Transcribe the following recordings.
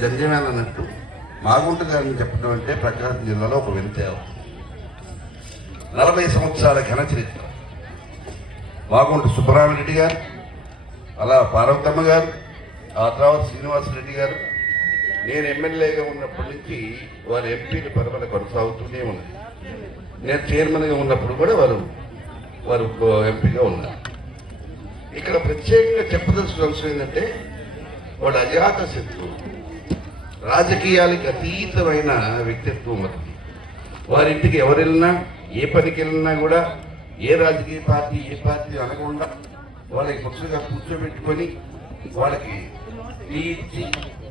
బ్రాహ్మణుడికి అన్నట్టు మాగుంట గారిని చెప్పడం అంటే ప్రకాశం జిల్లాలో ఒక వింత. నలభై సంవత్సరాల ఘన చరిత్ర. మాగుంట సుబ్బరామరెడ్డి గారు అలా పార్వతమ్మ గారు ఆ తర్వాత శ్రీనివాసరెడ్డి గారు నేను ఎమ్మెల్యేగా ఉన్నప్పటి నుంచి వారి ఎంపీలు పరమల కొనసాగుతూనే ఉన్నది నేను చైర్మన్గా ఉన్నప్పుడు కూడా వారు వారు ఎంపీగా ఉన్నారు. ఇక్కడ ప్రత్యేకంగా చెప్పదలసిన అంశం ఏంటంటే వాడు అజాత శత్రువు రాజకీయాలకి అతీతమైన వ్యక్తిత్వం అది వారింటికి ఎవరు వెళ్ళినా ఏ పనికి వెళ్ళినా కూడా ఏ రాజకీయ పార్టీ ఏ పార్టీ అనకుండా వాళ్ళకి ముఖ్యంగా కూర్చోబెట్టుకొని వాళ్ళకి టీ ఇచ్చి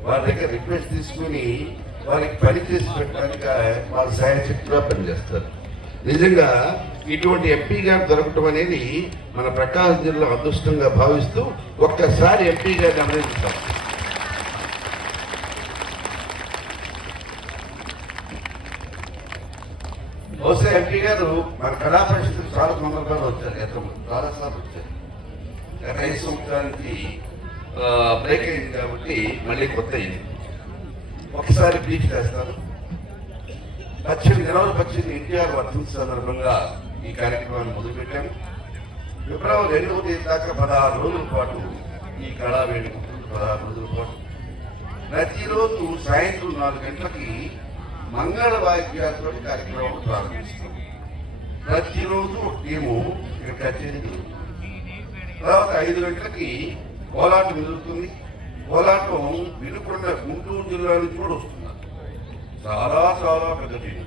వాళ్ళ దగ్గర రిక్వెస్ట్ తీసుకుని వాళ్ళకి పని చేసి పెట్టడానికి వాళ్ళ సాయశక్తిగా పనిచేస్తారు. నిజంగా ఇటువంటి ఎంపీ గారు దొరకటం అనేది మన ప్రకాశం జిల్లా అదృష్టంగా భావిస్తూ ఒక్కసారి ఎంపీ గారిని అభినందిస్తాం బహుశా ఎంపీ గారు మన కళా పరిషత్కు చాలా సందర్భాలు వచ్చారు. గతంలో చాలా సార్లు వచ్చారు గత సంవత్సరానికి బ్రేక్ అయింది కాబట్టి మళ్ళీ కొత్త అయింది. ఒకసారి బీచ్ చేస్తారు పద్దెనిమిది జనవరి పద్దెనిమిది ఎన్టీఆర్ వర్ధంతి సందర్భంగా ఈ కార్యక్రమాన్ని మొదలుపెట్టాము ఫిబ్రవరి రెండవ తేదీ దాకా పదహారు రోజుల పాటు ఈ కళా వేడుకుంటుంది పదహారు రోజుల పాటు. ప్రతిరోజు సాయంత్రం నాలుగు గంటలకి మంగళ వాయిద్యాలతో కార్యక్రమం ప్రారంభిస్తాం. ప్రతిరోజు ఒక టీము ఇక్కడ కచేరీ తర్వాత ఐదు గంటలకి కోలాటం జరుగుతుంది. కోలాటం వినుకొండ గుంటూరు జిల్లా నుంచి కూడా వస్తున్నారు. చాలా చాలా పెద్ద టీం.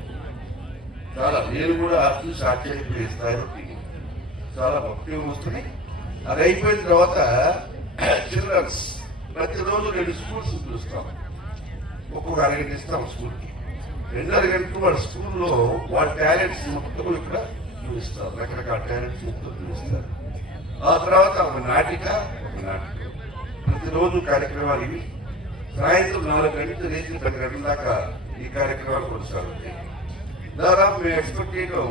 చాలా నేను కూడా చూసి సాక్షి స్థాయిలో టీం. చాలా భక్తి వస్తుంది. అది అయిపోయిన తర్వాత చిల్డ్రన్స్ ప్రతిరోజు రెండు స్కూల్స్ పిలుస్తాం. ఒక్కొక్క అరగంట ఇస్తాం స్కూల్కి. రెండున్నర గంటలు వాళ్ళ స్కూల్లో వాళ్ళ టాలెంట్స్ మొత్తం ఇక్కడ చూపిస్తారు. రకరకాల టాలెంట్స్ మొత్తం చూపిస్తారు. ఆ తర్వాత ఒక నాటిక ఒక నాటిక. ప్రతిరోజు కార్యక్రమాలు ఇవి. సాయంత్రం నాలుగు గంటలు లేచి పది గంటల దాకా ఈ కార్యక్రమాలు కొనసాగుతాయి. దాదాపు మేము ఎక్స్పెక్ట్ చేయడం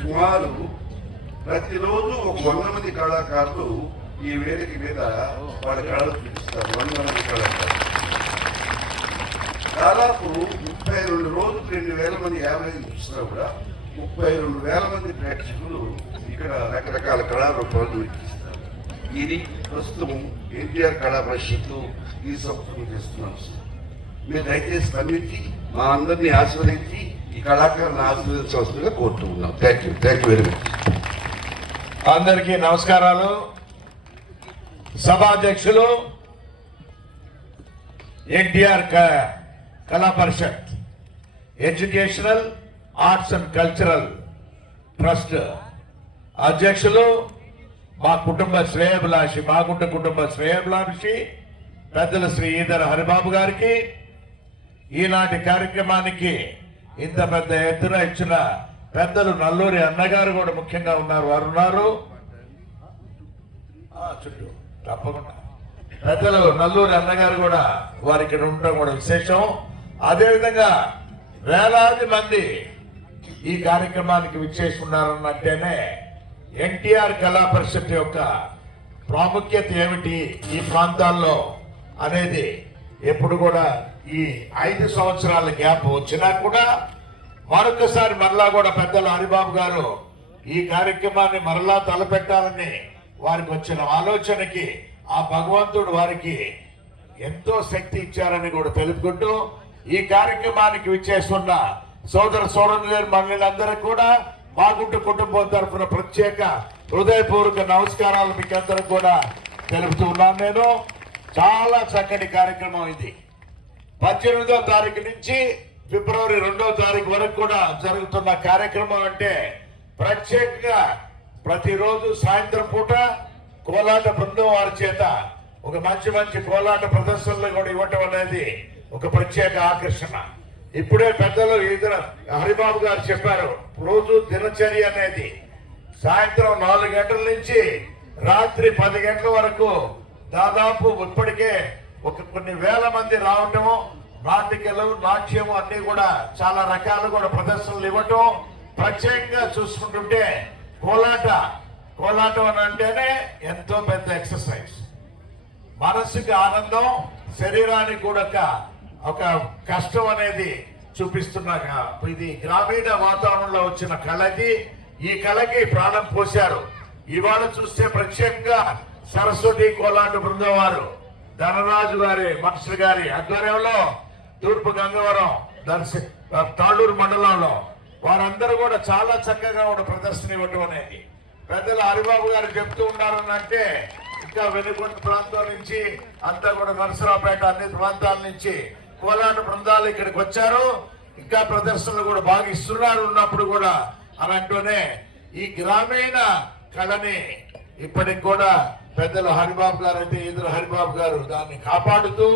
సుమారు ప్రతిరోజు ఒక వంద మంది కళాకారులు ఈ వేదిక మీద వాళ్ళ కళలు చూపిస్తారు. వంద మంది కళాకారులు. దాదాపు ముప్పై రెండు రోజులు రెండు వేల మంది యావరేజ్ చూసినా కూడా ముప్పై రెండు వేల మంది ప్రేక్షకులు ఇక్కడ రకరకాల కళారూపాలు వీక్షిస్తారు ఇది ప్రస్తుతం ఎన్టీఆర్ కళా పరిషత్తు ఈ సంస్థను చేస్తున్నాం సార్. మీరు దయచేసి స్పందించి మా అందరినీ ఆశీర్వదించి ఈ కళాకారులను ఆశీర్వదించవలసిందిగా కోరుతున్నాం thank you thank you very much అందరికీ నమస్కారాలు. సభాధ్యక్షులు ఎన్టీఆర్ క- Kala Parishad educational arts and cultural trust అధ్యక్షులు మా కుటుంబ శ్రేయభిలాషి మాగుంట కుటుంబ శ్రేయభిలాషి పెద్దల శ్రీ ఈధర హరిబాబు గారికి ఈనాటి కార్యక్రమానికి ఇంత పెద్ద ఎత్తున ఇచ్చిన పెద్దలు నల్లూరి అన్నగారు కూడా ముఖ్యంగా ఉన్నారు వారు ఉన్నారు. చుట్టూ తప్పకుండా. పెద్దలు నల్లూరి అన్నగారు కూడా వారి ఇక్కడ ఉండడం కూడా విశేషం. అదేవిధంగా వేలాది మంది ఈ కార్యక్రమానికి విచ్చేసి ఎన్టీఆర్ కళా పరిషత్ యొక్క ప్రాముఖ్యత ఏమిటి ఈ ప్రాంతాల్లో అనేది ఎప్పుడు కూడా ఈ ఐదు సంవత్సరాల గ్యాప్ వచ్చినా కూడా మరొకసారి మరలా కూడా పెద్దలు హరిబాబు గారు ఈ కార్యక్రమాన్ని మరలా తలపెట్టాలని వారికి వచ్చిన ఆలోచనకి ఆ భగవంతుడు వారికి ఎంతో శక్తి ఇచ్చారని కూడా తెలుపుకుంటూ ఈ కార్యక్రమానికి విచ్చేస్తున్న సోదర సోదరులు మహిళలందరూ కూడా మాగుంట కుటుంబం తరఫున ప్రత్యేక హృదయపూర్వక నమస్కారాలు మీకు అందరూ కూడా తెలుపుతూ ఉన్నాను నేను. చాలా చక్కటి కార్యక్రమం ఇది. పద్దెనిమిదో తారీఖు నుంచి ఫిబ్రవరి రెండో తారీఖు వరకు కూడా జరుగుతున్న కార్యక్రమం అంటే ప్రత్యేకంగా ప్రతిరోజు సాయంత్రం పూట కోలాట బృందం వారి చేత ఒక మంచి మంచి కోలాట ప్రదర్శనలు కూడా ఇవ్వటం అనేది ఒక ప్రత్యేక ఆకర్షణ. ఇప్పుడే పెద్దలు ఇద్దరు హరిబాబు గారు చెప్పారు రోజు దినచర్య అనేది సాయంత్రం నాలుగు గంటల నుంచి రాత్రి పది గంటల వరకు దాదాపు ఇప్పటికే ఒక కొన్ని వేల మంది రావటము నాటికలు నాట్యము అన్ని కూడా చాలా రకాలు కూడా ప్రదర్శనలు ఇవ్వటం. ప్రత్యేకంగా చూసుకుంటుంటే కోలాట కోలాటం అని అంటేనే ఎంతో పెద్ద ఎక్సర్సైజ్ మనసుకి ఆనందం శరీరానికి కూడా ఒక కష్టం అనేది చూపిస్తున్న ఇది గ్రామీణ వాతావరణంలో వచ్చిన కళకి ఈ కళకి ప్రాణం పోశారు. ఇవాళ చూస్తే ప్రత్యేకంగా సరస్వతి కోలాంటి బృందం వారు ధనరాజు గారి మనుషులు గారి ఆధ్వర్యంలో తూర్పు గంగవరం దర్శి తాళ్ళూరు మండలంలో వారందరూ కూడా చాలా చక్కగా కూడా ప్రదర్శన ఇవ్వటం అనేది. పెద్దలు హరిబాబు గారు చెప్తూ ఉన్నారనంటే ఇంకా వెనుకొండ ప్రాంతం నుంచి అంతా కూడా నరసరావుపేట అన్ని ప్రాంతాల నుంచి కోలాట బృందాలు ఇక్కడికి వచ్చారు. ఇంకా ప్రదర్శనలు కూడా బాగా ఇస్తున్నారు ఉన్నప్పుడు కూడా అని అంటూనే ఈ గ్రామీణ కళని ఇప్పటికి కూడా పెద్దలు హరిబాబు గారు అయితే ఇద్దరు హరిబాబు గారు దాన్ని కాపాడుతూ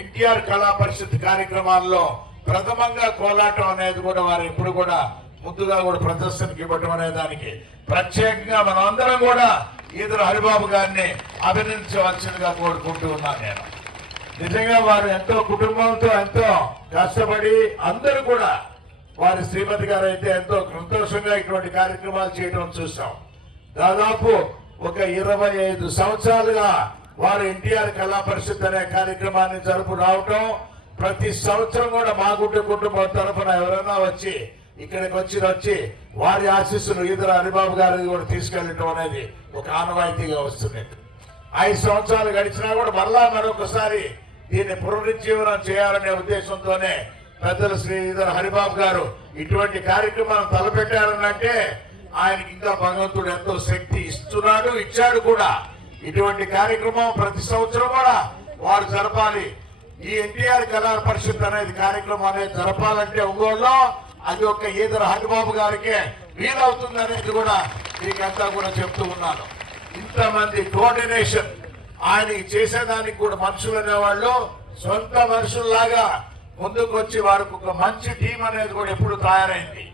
ఎన్టీఆర్ కళా పరిషత్ కార్యక్రమాల్లో ప్రథమంగా కోలాటం అనేది కూడా వారు ఇప్పుడు కూడా ముందుగా కూడా ప్రదర్శనకి ఇవ్వటం అనే దానికి ప్రత్యేకంగా మనం అందరం కూడా ఈదురు హరిబాబు గారిని అభినందించవలసిందిగా కోరుకుంటూ ఉన్నాను నేను. నిజంగా వారు ఎంతో కుటుంబంతో ఎంతో కష్టపడి అందరూ కూడా వారి శ్రీమతి గారు అయితే ఎంతో సంతోషంగా ఇటువంటి కార్యక్రమాలు చేయడం చూసాం దాదాపు ఒక ఇరవై ఐదు సంవత్సరాలుగా వారు ఎన్టీఆర్ కళా పరిషత్ అనే కార్యక్రమాన్ని జరుపు రావటం ప్రతి సంవత్సరం కూడా మా గుడ్డ కుటుంబం తరఫున ఎవరైనా వచ్చి ఇక్కడికి వచ్చి వచ్చి వారి ఆశీస్సులు ఈదర హరిబాబు గారికి కూడా తీసుకెళ్ళటం అనేది ఒక ఆనవాయితీగా వస్తుంది. ఐదు సంవత్సరాలు గడిచినా కూడా మరలా మరొకసారి దీన్ని పునరుజ్జీవనం చేయాలనే ఉద్దేశంతోనే పెద్దలు శ్రీ హరిబాబు గారు ఇటువంటి కార్యక్రమాలు తలపెట్టారనంటే ఆయనకి ఇంకా భగవంతుడు ఎంతో శక్తి ఇస్తున్నాడు ఇచ్చాడు కూడా. ఇటువంటి కార్యక్రమం ప్రతి సంవత్సరం కూడా వారు జరపాలి. ఈ ఎన్టీఆర్ కళా పరిషత్ అనేది కార్యక్రమం అనేది జరపాలంటే ఒంగోలులో అది ఒక ఈదర హరిబాబు గారికే వీలవుతుంది అనేది కూడా మీకంతా కూడా చెప్తూ ఉన్నాను. ఇంతమంది కోఆర్డినేషన్ ఆయన చేసేదానికి కూడా మనుషులు అనేవాళ్ళు సొంత మనుషుల్లాగా ముందుకు వచ్చి వారికి ఒక మంచి టీం అనేది కూడా ఎప్పుడు తయారైంది.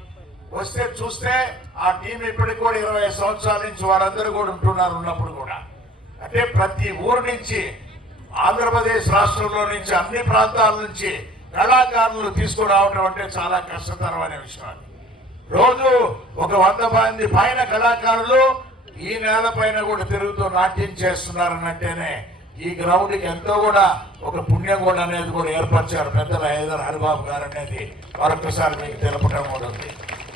వస్తే చూస్తే ఆ టీం ఇప్పటికి కూడా ఇరవై సంవత్సరాల నుంచి వారందరూ కూడా ఉంటున్నారు ఉన్నప్పుడు కూడా. అంటే ప్రతి ఊరు నుంచి ఆంధ్రప్రదేశ్ రాష్ట్రంలో నుంచి అన్ని ప్రాంతాల నుంచి కళాకారులు తీసుకురావడం అంటే చాలా కష్టతరమైన విషయం రోజు ఒక వంద మంది పైన కళాకారులు ఈ నేల పైన కూడా తిరుగుతూ నాట్యం చేస్తున్నారనంటేనే ఈ గ్రౌండ్కి ఎంతో కూడా ఒక పుణ్యం కూడా అనేది కూడా ఏర్పరిచారు పెద్దల హైదర్ హరిబాబు గారు అనేది. మరొకసారి మీకు తెలపడం కూడా ఉంది.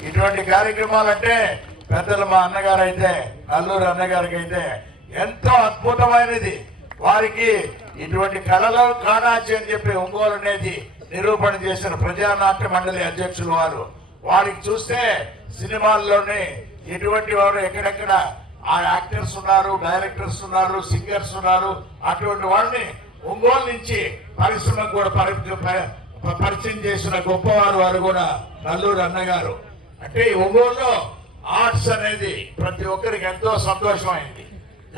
ఇటువంటి కార్యక్రమాలంటే పెద్దలు మా అన్నగారు అయితే నల్లూరు అన్నగారికి అయితే ఎంతో అద్భుతమైనది. వారికి ఇటువంటి కళలో కానాచి అని చెప్పి ఒంగోలు అనేది నిరూపణ చేసిన ప్రజానాట్య మండలి అధ్యక్షులు వారు. వారికి చూస్తే సినిమాల్లోనే ఎటువంటి వారు ఎక్కడెక్కడ ఆ యాక్టర్స్ ఉన్నారు డైరెక్టర్స్ ఉన్నారు సింగర్స్ ఉన్నారు. అటువంటి వాళ్ళని ఒంగోలు నుంచి పరిశ్రమకు కూడా పరి- పరిచయం చేసిన గొప్పవారు వారు కూడా నల్లూరు అన్నగారు అంటే ఈ ఒంగోలులో ఆర్ట్స్ అనేది ప్రతి ఒక్కరికి ఎంతో సంతోషమైంది.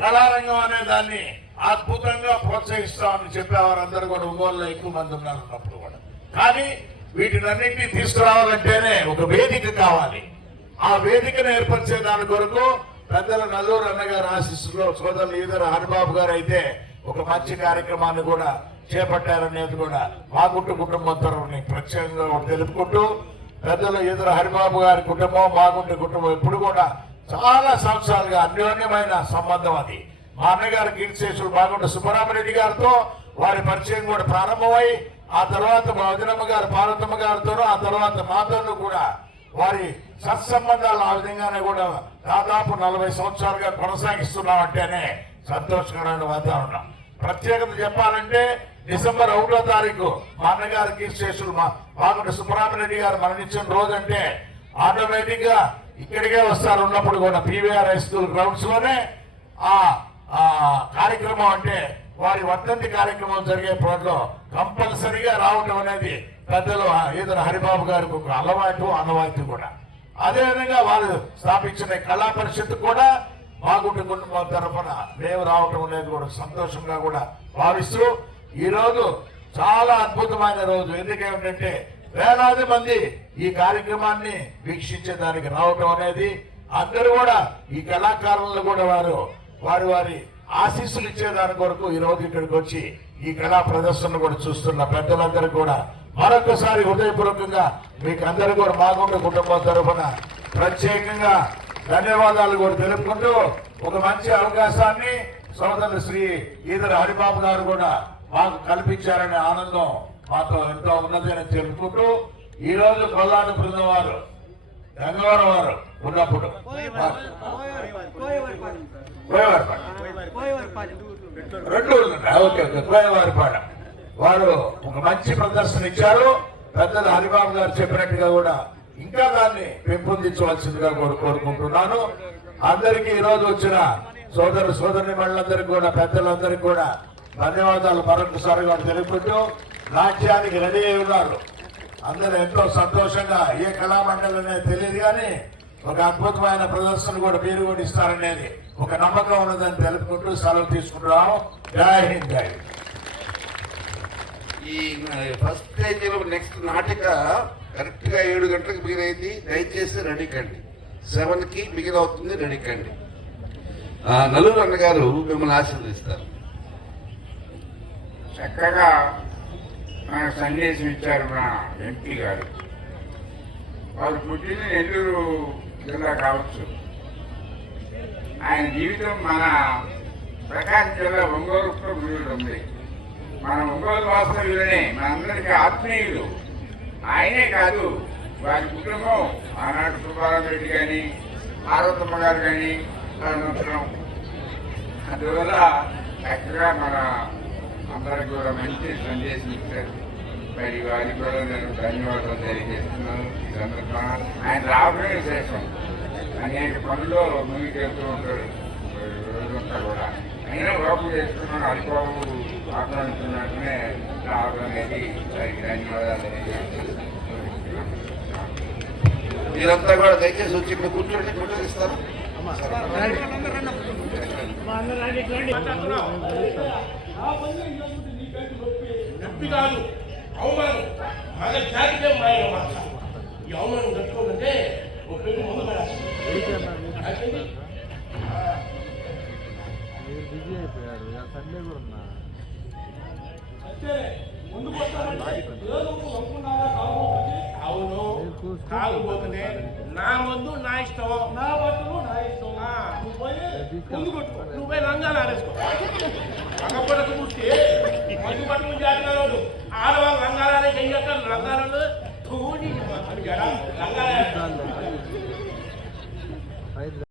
కళారంగం అనే దాన్ని అద్భుతంగా ప్రోత్సహిస్తామని చెప్పేవారందరూ కూడా ఒంగోలులో ఎక్కువ మంది ఉన్నారు ఉన్నప్పుడు కూడా. కానీ వీటినన్నింటినీ తీసుకురావాలంటేనే ఒక వేదిక కావాలి. ఆ వేదికను ఏర్పరిచే దాని కొరకు పెద్దల నల్లూరు అన్నగారు ఆశీస్సులో సోదరులు ఈదర హరిబాబు గారు అయితే ఒక మంచి కార్యక్రమాన్ని కూడా చేపట్టారనేది కూడా మాగుంటు కుటుంబం తరఫున ప్రత్యేకంగా తెలుపుకుంటూ పెద్దలు ఈదర హరిబాబు గారి కుటుంబం మాగుంటు కుటుంబం ఇప్పుడు కూడా చాలా సంవత్సరాలుగా అన్యోన్యమైన సంబంధం అది. మా అన్నగారు కీర్తిశేషులు బాగుంట సుబ్బరామరెడ్డి గారితో వారి పరిచయం కూడా ప్రారంభమై ఆ తర్వాత మా వదినమ్మ గారు పార్వతమ్మ గారితోనూ ఆ తర్వాత మాతోనూ కూడా వారి సత్సంబంధాలు ఆ విధంగానే కూడా దాదాపు నలభై సంవత్సరాలుగా కొనసాగిస్తున్నామంటేనే సంతోషకరమైన వాతావరణం. ప్రత్యేకత చెప్పాలంటే డిసెంబర్ ఒకటో తారీఖు మా అన్నగారు కీర్తిశేషులు మా బాగుంట గారు మరణించిన రోజంటే ఆటోమేటిక్గా ఇక్కడికే వస్తారు. ఉన్నప్పుడు కూడా పీవీఆర్ హై స్కూల్ గ్రౌండ్స్లోనే ఆ కార్యక్రమం అంటే వారి వర్ధంతి కార్యక్రమం జరిగే పోట్లో కంపల్సరిగా రావటం అనేది పెద్దలు ఈదర హరిబాబు గారికి ఒక అలవాటు అనవాయితీ కూడా. అదేవిధంగా వారు స్థాపించిన కళా పరిషత్ కూడా మాగుంట కుటుంబం తరఫున మేము రావటం అనేది కూడా సంతోషంగా కూడా భావిస్తూ ఈ రోజు చాలా అద్భుతమైన రోజు. ఎందుకేమిటంటే వేలాది మంది ఈ కార్యక్రమాన్ని వీక్షించేదానికి రావటం అనేది అందరూ కూడా ఈ కళాకారులను కూడా వారు వారి వారి ఆశీస్సులు ఇచ్చేదాని కొరకు ఈ రోజు ఇక్కడికి వచ్చి ఈ కళా ప్రదర్శనను కూడా చూస్తున్న పెద్దలందరూ కూడా మరొకసారి హృదయపూర్వకంగా మీకు అందరూ కూడా మాగుండ కుటుంబం తరఫున ప్రత్యేకంగా ధన్యవాదాలు కూడా తెలుపుకుంటూ ఒక మంచి అవకాశాన్ని సోదరులు శ్రీ ఈదర హరిబాబు గారు కూడా మాకు కల్పించారనే ఆనందం మాతో ఎంతో ఉన్నది అని తెలుపుకుంటూ ఈ రోజు కొల్లాటి బృందం వారు గంగవరం వారు ఉన్నప్పుడు కోయవారిపాడు. రెండు. ఓకే ఓకే కోయవారిపాడ వారు ఒక మంచి ప్రదర్శన ఇచ్చారు. పెద్దలు హరిబాబు గారు చెప్పినట్టుగా కూడా ఇంకా దాన్ని పెంపొందించవలసిందిగా కూడా కోరుకుంటున్నాను. అందరికీ ఈ రోజు వచ్చిన సోదరు సోదరుని మళ్ళందరికీ కూడా పెద్దలందరికీ కూడా ధన్యవాదాలు మరొకసారి కూడా తెలుపుకుంటూ నాట్యానికి రెడీ అయి ఉన్నారు. అందరూ ఎంతో సంతోషంగా ఏ కళామండలి అనేది తెలియదు కానీ ఒక అద్భుతమైన ప్రదర్శన కూడా మీరు కూడా ఇస్తారనేది ఒక నమ్మకం ఉన్నదని తెలుపుకుంటూ సెలవు తీసుకుంటున్నాము. జై హింద్ జై హింద్. ఈ ఫస్ట్ స్టేజ్లో నెక్స్ట్ నాటిక కరెక్ట్గా ఏడు గంటలకు మిగిలైంది. దయచేసి రెడీ కండి. సెవెన్కి బిగిన్ అవుతుంది రెడీ కండి నలుగురు అన్నగారు మిమ్మల్ని ఆశీర్వదిస్తారు. చక్కగా సందేశం ఇచ్చారు మా ఎంపీ గారు. వారు పుట్టిన నెల్లూరు జిల్లా కావచ్చు. ఆయన జీవితం మన ప్రకాశం జిల్లా ఒంగోలుతో ముడి ఉంది. మన ఒంగోలు వాస్తవ్యులనే మనందరికీ ఆత్మీయులు. ఆయనే కాదు వారి కుటుంబం. ఆనాడు సుబ్బారావు రెడ్డి కానీ పార్వతమ్మ గారు కానీ అనంతరం అందువల్ల చక్కగా మన అందరికి కూడా మంచి సందేశం ఇచ్చారు. మరి వారికి కూడా నేను ధన్యవాదాలు తెలియజేస్తున్నాను. ఈ సందర్భంగా ఆయన రావడమే విశేషం. అనేక పనుల్లో ముందుకెళ్తూ ఉంటారు రోజంతా కూడా. అయినా లోపల చేసుకున్నాను అల్పాబు మాట్లాడుతున్నట్టునే రావడం అనేది ధన్యవాదాలు తెలియజేస్తున్నాను. మీరంతా కూడా దయచేసి వచ్చి ఇప్పుడు కూర్చోండి కూర్చోనిస్తారు? కాదు అవమానం మన జాతికే మాయన మాట ఈ అవమానం ఒక పెద్ద ముందు బిజీ సండే కూడా ఉన్నా. అవును. కాకపోతే నా వద్దు నా ఇష్టం. నా బట్టలు నా ఇష్టం. నువ్వు పోయి ముందు కొట్టుకో. నువ్వు పోయి లంగాలు ఆరేసుకో. మగపడకు పుట్టి మందు పట్టుకుని జాతినాడు ఆడవాళ్ళు లంగాలు ఆడే చెయ్యక లంగాలు లంగాలు